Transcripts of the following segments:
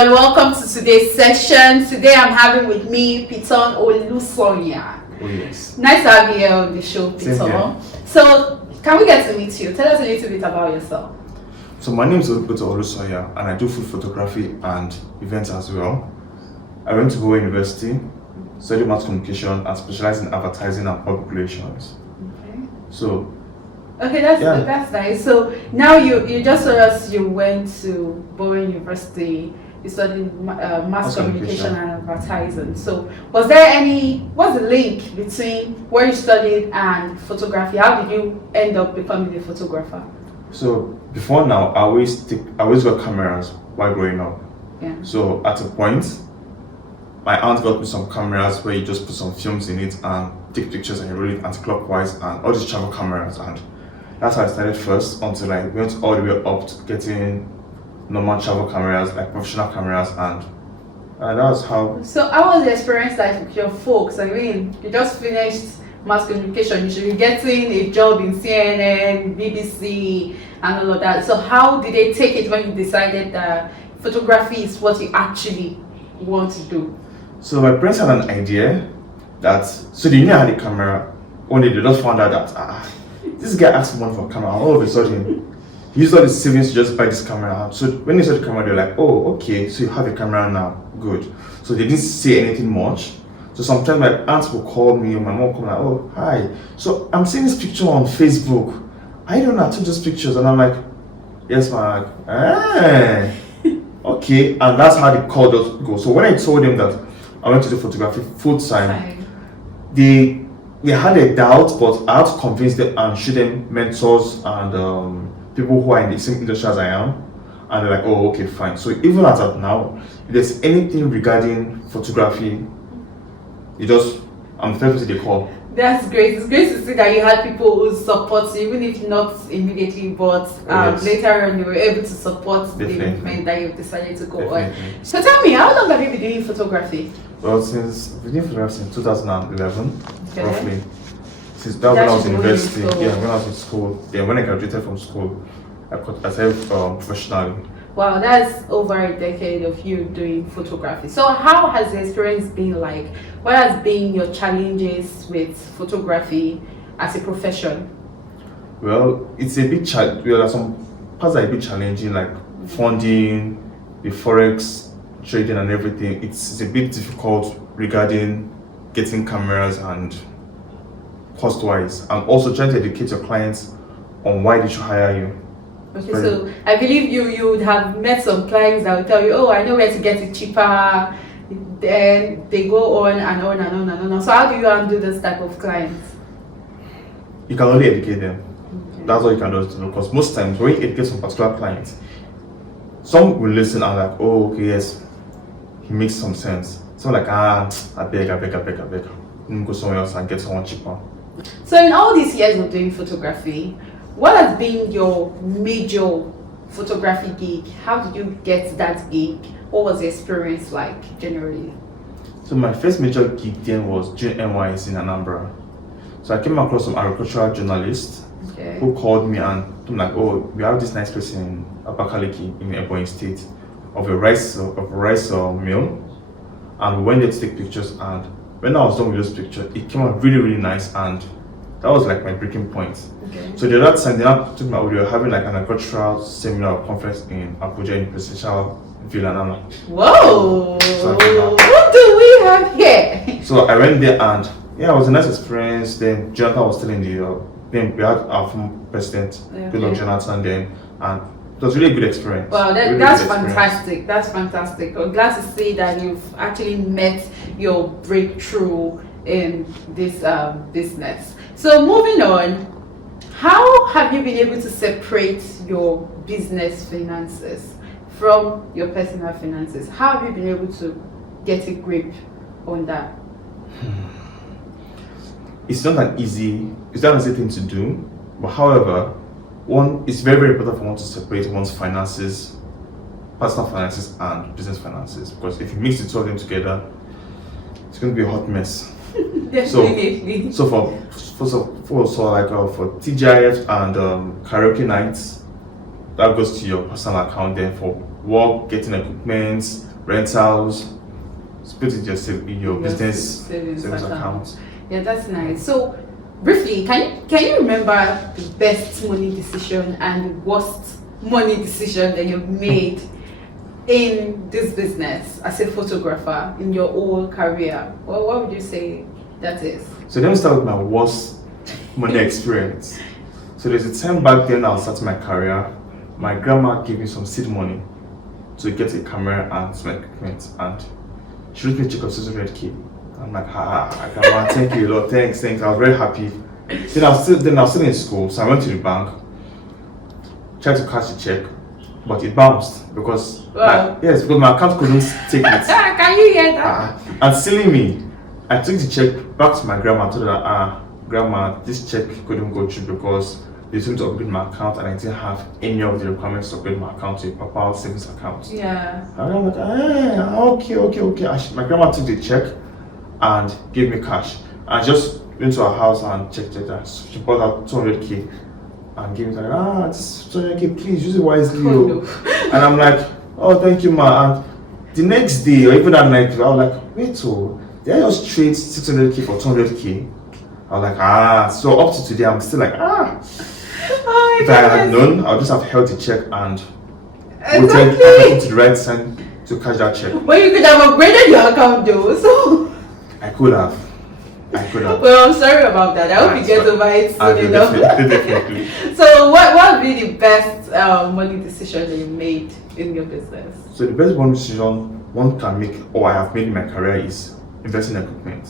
everyone, welcome to today's session. Today I'm having with me Olupitan Olusanyan. Oh yes. Nice to have you here on the show, Same Piton. here. So, can we get to meet you? Tell us a little bit about yourself. So my name is Olupitan Olusanyan and I do food photography and events as well. I went to Bowen University, studied mass communication and specialized in advertising and public relations. Okay. So That's nice. So now you just told us you went to Bowen University. You studied mass communication and advertising. So what's the link between where you studied and photography? How did you end up becoming a photographer? So before now, I always got cameras while growing up. Yeah. So at a point, my aunt got me some cameras where you just put some films in it and take pictures and you roll it anti-clockwise and all these travel cameras, and that's how I started first until I went all the way up to getting normal travel cameras, like professional cameras, and that was how. So how was the experience like with your folks? I mean, you just finished mass communication, you should be getting a job in CNN, BBC, and all of that. So how did they take it when you decided that photography is what you actually want to do? So my parents had an idea that, so they knew I had a camera. One day they just found out that this guy asked money for a camera. All of a sudden, he used all his savings to just buy this camera. So when they saw the camera, they're like, "Oh, okay, so you have a camera now, good." So they didn't say anything much. So sometimes my aunts will call me or my mom will come like, "Oh, hi. So I'm seeing this picture on Facebook. I don't know, I took these pictures," and I'm like, "Yes, ma." Okay, and that's how the call does go. So when I told them that I went to do photography full time, they had a doubt, but I had to convince them and show them mentors and people who are in the same industry as I am, and they're like, "Oh, okay, fine." So even as of now, if there's anything regarding photography, I'm the first person they call. That's great. It's great to see that you had people who support you, even if not immediately, but Yes. later on you were able to support Definitely. the movement that you've decided to go on. Definitely. So tell me, how long have you been doing photography? Well, since I've been doing photography since 2011, Okay. roughly. Since that when That's I was in when you were in university, school. yeah, when I was in school, yeah, when I graduated from school, I started professionally. Wow, that's over a decade of you doing photography. So how has the experience been like? What has been your challenges with photography as a profession? Well, it's a bit there are some parts that are a bit challenging, like funding, the forex trading and everything. It's a bit difficult regarding getting cameras and cost-wise, and also trying to educate your clients on why they should hire you. Okay, so I believe you would have met some clients that will tell you, "Oh, I know where to get it cheaper." Then they go on and on and on and on. So how do you handle this type of clients? You can only educate them. Okay. That's all you can do, because most times when you educate some particular clients, some will listen and like, "Oh, okay, yes, he makes some sense." Some like, I beg. Let me go somewhere else and get someone cheaper. So in all these years of doing photography, what has been your major photography gig? How did you get that gig? What was the experience like generally? So my first major gig then was during NYS in Anambra. So I came across some agricultural journalists Okay. who called me and told me like, "Oh, we have this nice place in Abakaliki in Ebonyi State of a rice mill," and we went there to take pictures. And when I was done with those pictures, it came out really, really nice, and that was like my breaking point. Okay. So the other time they now took me out, we were having like an agricultural seminar or conference in Abuja in Presidential Villa, and I'm like, Whoa! So What do we have here? so I went there and yeah, it was a nice experience. Then Jonathan was still in then we had our former president, Goodluck Jonathan, then, and it was really a good experience. Wow, Really that's good experience. fantastic. That's fantastic. I'm glad to see that you've actually met your breakthrough in this business. So moving on, how have you been able to separate your business finances from your personal finances? How have you been able to get a grip on that? It's not an easy thing to do, but however, it's very, very important for one to separate one's finances, personal finances and business finances, because if you mix the two of them together, it's going to be a hot mess. Definitely. So for TGIF and karaoke nights, that goes to your personal account. Then for work, getting equipment, rentals, put it just in your business savings account. Yeah, that's nice. So briefly, can you remember the best money decision and the worst money decision that you've made in this business as a photographer in your whole career? Well, what would you say that is? So let me start with my worst money experience. So there's a time back then I was starting my career. My grandma gave me some seed money to get a camera and some equipment, and she wrote me a check of 600k. I'm like, grandma, thank you, Lord, thanks. I was very happy. Then I was still in school, so I went to the bank, tried to cash the check, but it bounced because because my account couldn't take it. Can you hear that? And silly me, I took the check back to my grandma and told her, grandma, this check couldn't go through because they told me to upgrade my account and I didn't have any of the requirements to upgrade my account to a proper savings account. Yeah. And I'm like, okay. My grandma took the check and gave me cash. I just went to her house and checked it. She bought out 200k and gave me this 200k, please use it wisely. No. And I'm like, oh, thank you, ma. And the next day or even that night, I was like, wait, did I just trade 600k for 200k? I was like, so up to today, I'm still like, Oh if I had known, I would just have held the check and exactly to the right time to cash that check. Well, you could have upgraded your account though, so I could have. Well, I'm sorry about that. I hope you get over it soon enough. Definitely. So what would be the best money decision that you made in your business? So the best money decision one can make, or I have made in my career, is investing in equipment.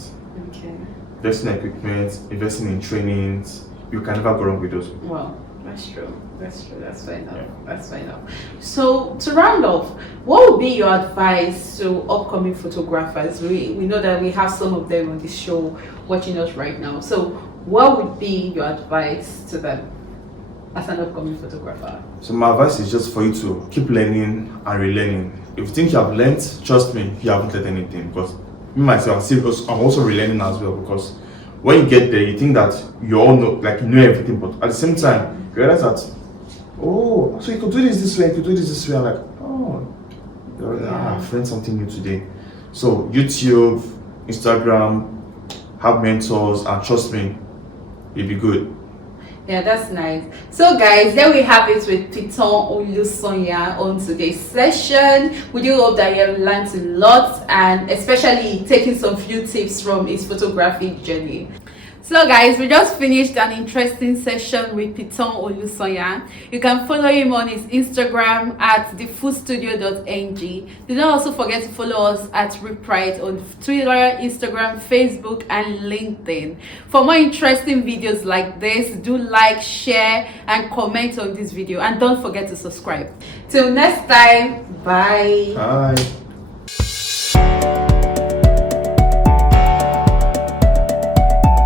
Okay. Investing in equipment, investing in trainings. You can never go wrong with those. Well, that's true. That's fine enough. That's fine enough. So to round off, what would be your advice to upcoming photographers? We know that we have some of them on this show watching us right now. So what would be your advice to them as an upcoming photographer? So my advice is just for you to keep learning and relearning. If you think you have learned, trust me, you haven't learned anything. Because me myself, I'm also relearning as well. Because when you get there, you think that you all know, like you know everything, but at the same time, you realize that, so you could do this way, you could do this way. I'm like, I've learned something new today. So YouTube, Instagram, have mentors, and trust me, you'll be good. Yeah, that's nice. So guys, there we have it with Olupitan Olusanyan on today's session. We do hope that you have learned a lot and especially taking some few tips from his photography journey. So guys, we just finished an interesting session with Olupitan Olusanyan. You can follow him on his Instagram at thefoodstudio.ng. Do not also forget to follow us at Reaprite on Twitter, Instagram, Facebook, and LinkedIn. For more interesting videos like this, do like, share, and comment on this video. And don't forget to subscribe. Till next time, bye. Bye.